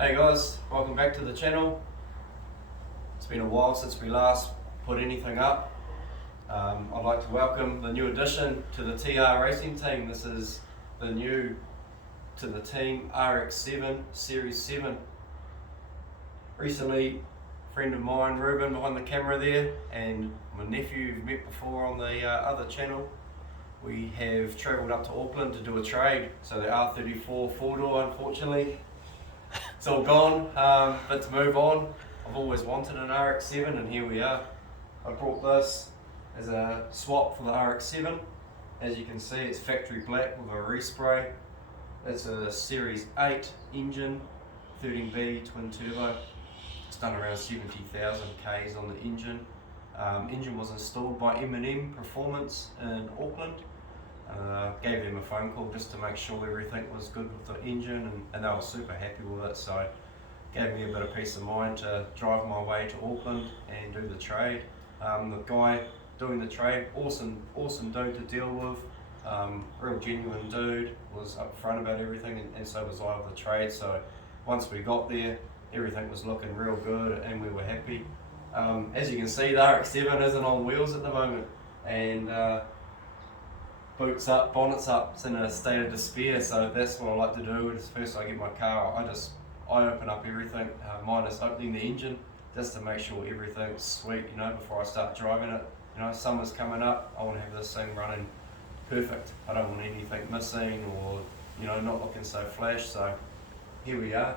Hey guys, welcome back to the channel. It's been a while since we last put anything up. I'd like to welcome the new addition to the TR racing team. This is the new to the team RX7 Series 7. Recently, a friend of mine, Ruben, behind the camera there, and my nephew you've met before on the other channel. We have travelled up to Auckland to do a trade. So the R34 4-door, unfortunately, it's all gone, but to move on, I've always wanted an RX7 and here we are. I brought this as a swap for the RX7. As you can see, it's factory black with a respray. It's a Series 8 engine, 13B twin turbo. It's done around 70,000 Ks on the engine. Engine was installed by M&M Performance in Auckland. Gave them a phone call just to make sure everything was good with the engine, and they were super happy with it, so gave me a bit of peace of mind to drive my way to Auckland and do the trade. The guy doing the trade, awesome dude to deal with, real genuine dude, was up front about everything, and so was I with the trade. So once we got there, everything was looking real good and we were happy. As you can see, the RX7 isn't on wheels at the moment, and boots up, bonnets up, it's in a state of despair. So that's what I like to do. Is first I get my car, I open up everything, minus opening the engine, just to make sure everything's sweet, you know, before I start driving it. You know, summer's coming up, I want to have this thing running perfect. I don't want anything missing or, you know, not looking so flash. So here we are.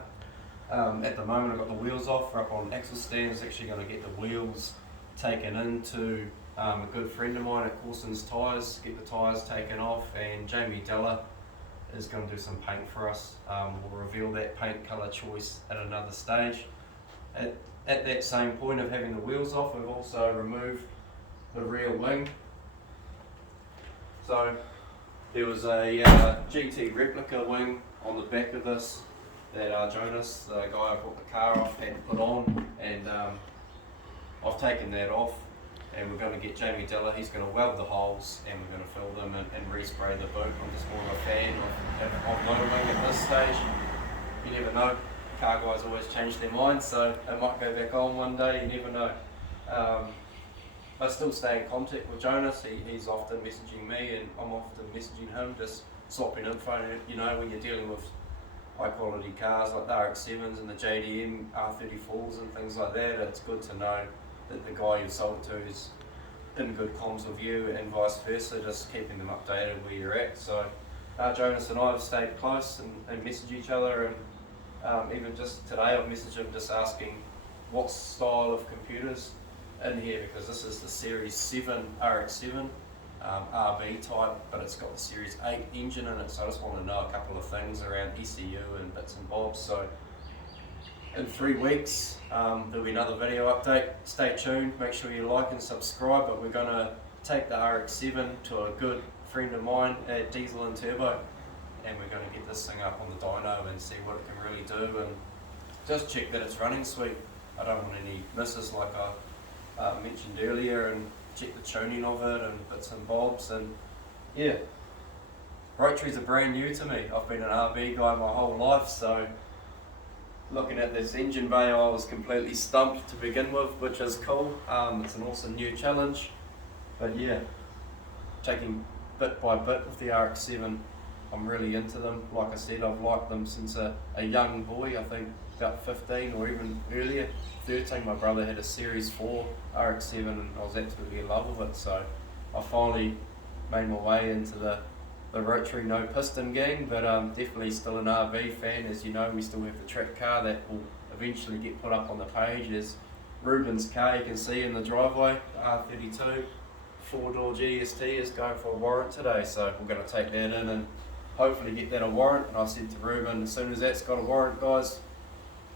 At the moment I've got the wheels off, we're up on axle stands, actually going to get the wheels taken into a good friend of mine at Corson's Tyres, get the tyres taken off, and Jamie Della is going to do some paint for us. We'll reveal that paint colour choice at another stage. At that same point of having the wheels off, we've also removed the rear wing. So there was a GT replica wing on the back of this that Jonas, the guy I bought the car off, had to put on, and I've taken that off, and we're going to get Jamie Della, he's going to weld the holes and we're going to fill them and respray the boot. I'm just more of a fan of motoring at this stage. You never know, car guys always change their minds, so it might go back on one day, you never know. I still stay in contact with Jonas, he's often messaging me and I'm often messaging him, just swapping info. You know, when you're dealing with high quality cars like the RX7s and the JDM R34s and things like that, it's good to know that the guy you sold it to is in good comms with you, and vice versa, just keeping them updated where you're at. So Jonas and I have stayed close and message each other, and even just today I've messaged him just asking what style of computers in here, because this is the Series 7 RX7 RB type, but it's got the Series 8 engine in it, so I just want to know a couple of things around ECU and bits and bobs. So in 3 weeks there'll be another video update. Stay tuned, make sure you like and subscribe, but we're going to take the RX7 to a good friend of mine at Diesel and Turbo, and we're going to get this thing up on the dyno and see what it can really do, and just check that it's running sweet. I don't want any misses like I mentioned earlier, and check the tuning of it and bits and bobs. And yeah, rotaries are brand new to me. I've been an RB guy my whole life, so looking at this engine bay I was completely stumped to begin with, which is cool. It's an awesome new challenge, but yeah, taking bit by bit with the RX7. I'm really into them. Like I said, I've liked them since a young boy, I think about 15 or even earlier, 13. My brother had a Series 4 RX7 and I was absolutely in love with it, so I finally made my way into the rotary no piston gang, but definitely still an RV fan. As you know, we still have the track car that will eventually get put up on the page as Ruben's car. You can see in the driveway, R32 4-door GST is going for a warrant today, so we're going to take that in and hopefully get that a warrant. And I said to Ruben, as soon as that's got a warrant, guys,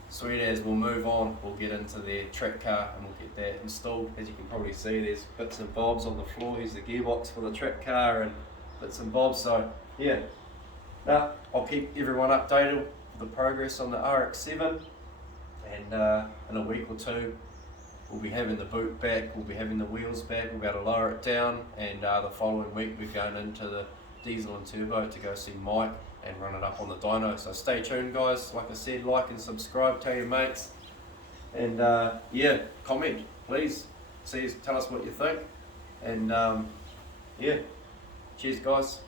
sweet as, we'll move on, we'll get into their track car and we'll get that installed. As you can probably see, there's bits and bobs on the floor. Here's the gearbox for the track car and bits and bobs. So yeah, I'll keep everyone updated with the progress on the RX7, and in a week or two we'll be having the boot back, we'll be having the wheels back, we'll be able to lower it down, and the following week we're going into the Diesel and Turbo to go see Mike and run it up on the dyno. So stay tuned, guys. Like I said, like and subscribe, tell your mates, and yeah, comment please. Tell us what you think, and yeah, cheers guys.